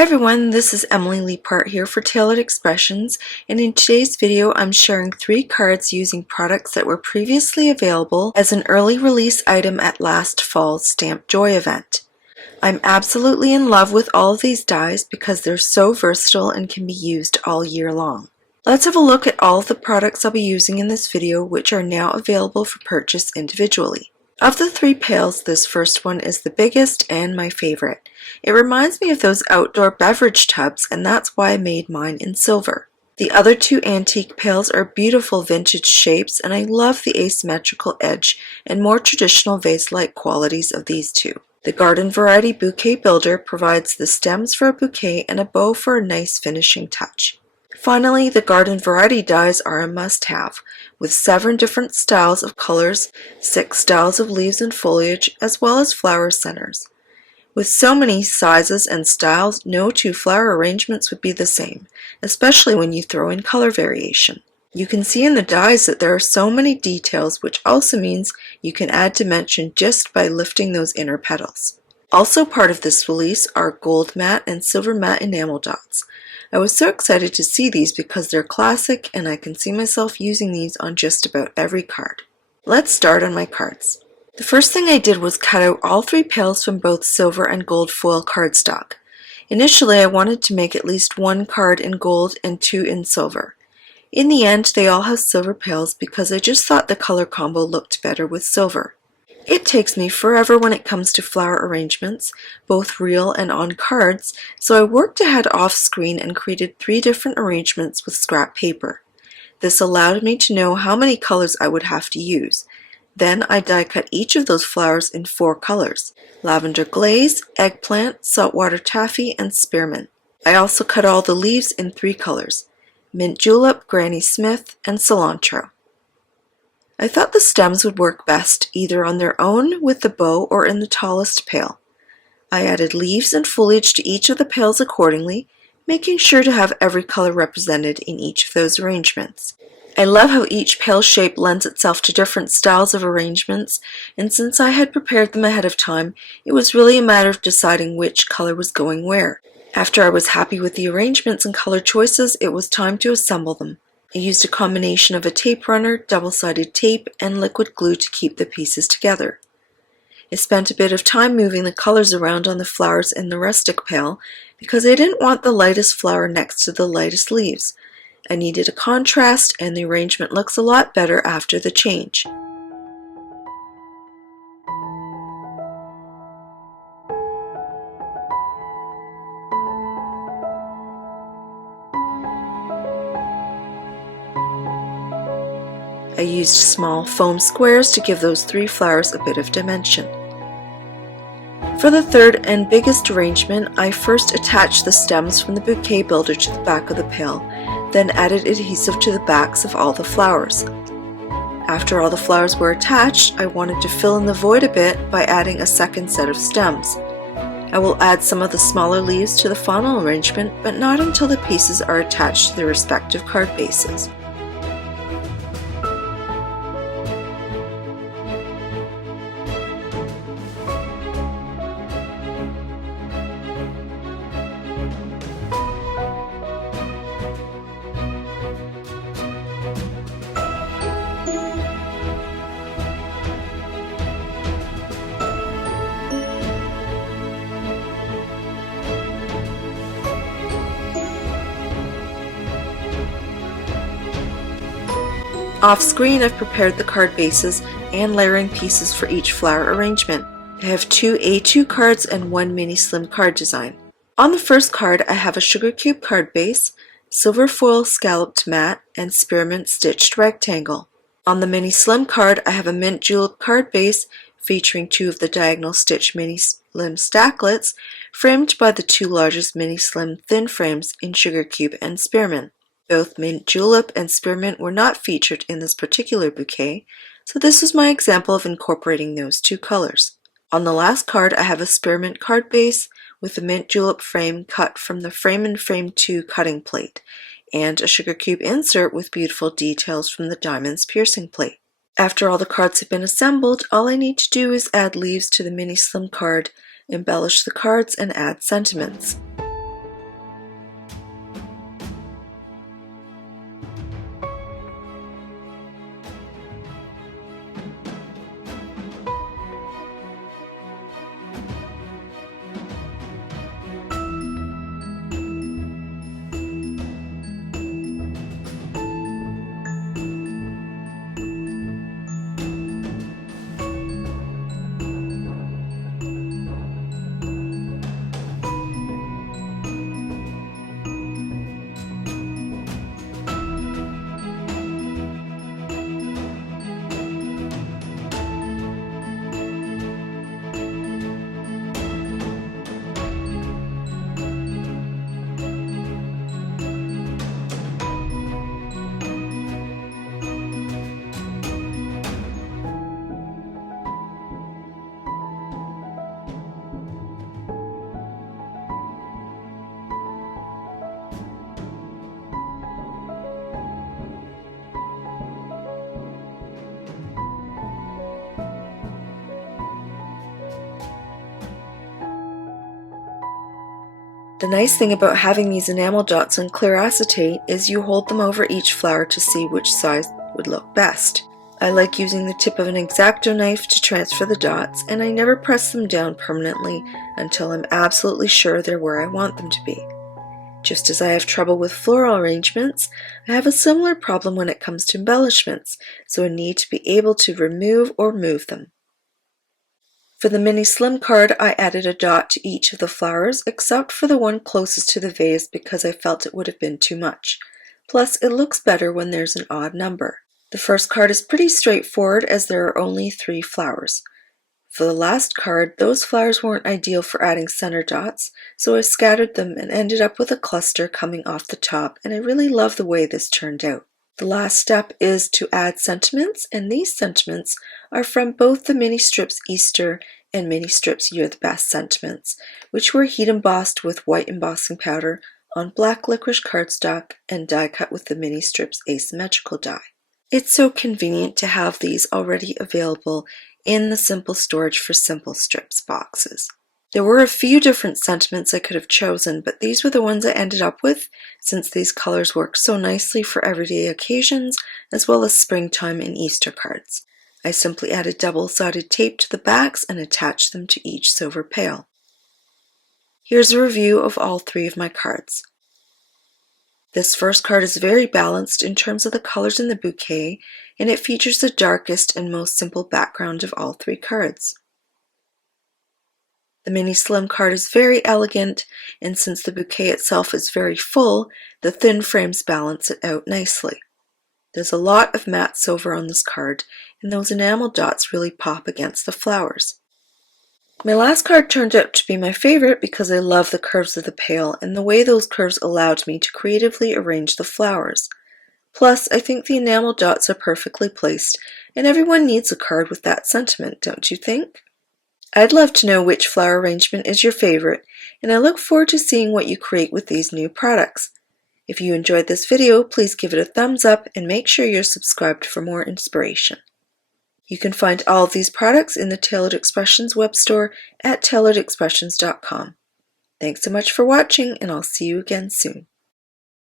Hi everyone, this is Emily Leiphart here for Tailored Expressions, and in today's video I'm sharing 3 cards using products that were previously available as an early release item at last fall's Stamp Joy event. I'm absolutely in love with all of these dies because they're so versatile and can be used all year long. Let's have a look at all of the products I'll be using in this video, which are now available for purchase individually. Of the 3 pails, this first one is the biggest and my favorite. It reminds me of those outdoor beverage tubs, and that's why I made mine in silver. The other 2 antique pails are beautiful vintage shapes, and I love the asymmetrical edge and more traditional vase-like qualities of these 2. The Garden Variety Bouquet Builder provides the stems for a bouquet and a bow for a nice finishing touch. Finally, the Garden Variety dies are a must-have, with 7 different styles of colors, 6 styles of leaves and foliage, as well as flower centers. With so many sizes and styles, no 2 flower arrangements would be the same, especially when you throw in color variation. You can see in the dies that there are so many details, which also means you can add dimension just by lifting those inner petals. Also part of this release are gold matte and silver matte enamel dots. I was so excited to see these because they're classic and I can see myself using these on just about every card. Let's start on my cards. The first thing I did was cut out all 3 pails from both silver and gold foil cardstock. Initially I wanted to make at least 1 card in gold and 2 in silver. In the end they all have silver pails because I just thought the color combo looked better with silver. It takes me forever when it comes to flower arrangements, both real and on cards, so I worked ahead off screen and created 3 different arrangements with scrap paper. This allowed me to know how many colors I would have to use. Then I die cut each of those flowers in 4 colors: lavender glaze, eggplant, saltwater taffy, and spearmint. I also cut all the leaves in 3 colors: mint julep, Granny Smith, and cilantro. I thought the stems would work best either on their own with the bow or in the tallest pail. I added leaves and foliage to each of the pails accordingly, making sure to have every color represented in each of those arrangements. I love how each pail shape lends itself to different styles of arrangements, and since I had prepared them ahead of time, it was really a matter of deciding which color was going where. After I was happy with the arrangements and color choices, it was time to assemble them. I used a combination of a tape runner, double-sided tape, and liquid glue to keep the pieces together. I spent a bit of time moving the colors around on the flowers in the Rustic pail because I didn't want the lightest flower next to the lightest leaves. I needed a contrast, and the arrangement looks a lot better after the change. I used small foam squares to give those 3 flowers a bit of dimension. For the third and biggest arrangement, I first attached the stems from the bouquet builder to the back of the pail, then added adhesive to the backs of all the flowers. After all the flowers were attached, I wanted to fill in the void a bit by adding a second set of stems. I will add some of the smaller leaves to the final arrangement, but not until the pieces are attached to their respective card bases. Off screen, I've prepared the card bases and layering pieces for each flower arrangement. I have 2 A2 cards and 1 mini slim card design. On the first card, I have a sugar cube card base, silver foil scalloped matte, and spearmint stitched rectangle. On the mini slim card, I have a mint julep card base featuring 2 of the diagonal stitch mini slim stacklets, framed by the 2 largest mini slim thin frames in sugar cube and spearmint. Both mint julep and spearmint were not featured in this particular bouquet, so this was my example of incorporating those 2 colors. On the last card, I have a spearmint card base with a mint julep frame cut from the Frame and Frame 2 cutting plate, and a sugar cube insert with beautiful details from the diamond's piercing plate. After all the cards have been assembled, all I need to do is add leaves to the mini slim card, embellish the cards, and add sentiments. The nice thing about having these enamel dots on clear acetate is you hold them over each flower to see which size would look best. I like using the tip of an X-Acto knife to transfer the dots, and I never press them down permanently until I'm absolutely sure they're where I want them to be. Just as I have trouble with floral arrangements, I have a similar problem when it comes to embellishments, so I need to be able to remove or move them. For the mini slim card, I added a dot to each of the flowers except for the one closest to the vase because I felt it would have been too much. Plus, it looks better when there's an odd number. The first card is pretty straightforward as there are only 3 flowers. For the last card, those flowers weren't ideal for adding center dots, so I scattered them and ended up with a cluster coming off the top, and I really love the way this turned out. The last step is to add sentiments, and these sentiments are from both the mini strips Easter and mini strips You're the Best sentiments, which were heat embossed with white embossing powder on black licorice cardstock and die cut with the mini strips Asymmetrical die. It's so convenient to have these already available in the Simple Storage for Simple Strips boxes. There were a few different sentiments I could have chosen, but these were the ones I ended up with since these colors work so nicely for everyday occasions as well as springtime and Easter cards. I simply added double-sided tape to the backs and attached them to each silver pail. Here's a review of all 3 of my cards. This first card is very balanced in terms of the colors in the bouquet, and it features the darkest and most simple background of all 3 cards. The mini slim card is very elegant, and since the bouquet itself is very full, the thin frames balance it out nicely. There's a lot of matte silver on this card, and those enamel dots really pop against the flowers. My last card turned out to be my favorite because I love the curves of the pail and the way those curves allowed me to creatively arrange the flowers. Plus, I think the enamel dots are perfectly placed, and everyone needs a card with that sentiment, don't you think? I'd love to know which flower arrangement is your favorite, and I look forward to seeing what you create with these new products. If you enjoyed this video, please give it a thumbs up and make sure you're subscribed for more inspiration. You can find all of these products in the Tailored Expressions web store at tailoredexpressions.com. Thanks so much for watching, and I'll see you again soon.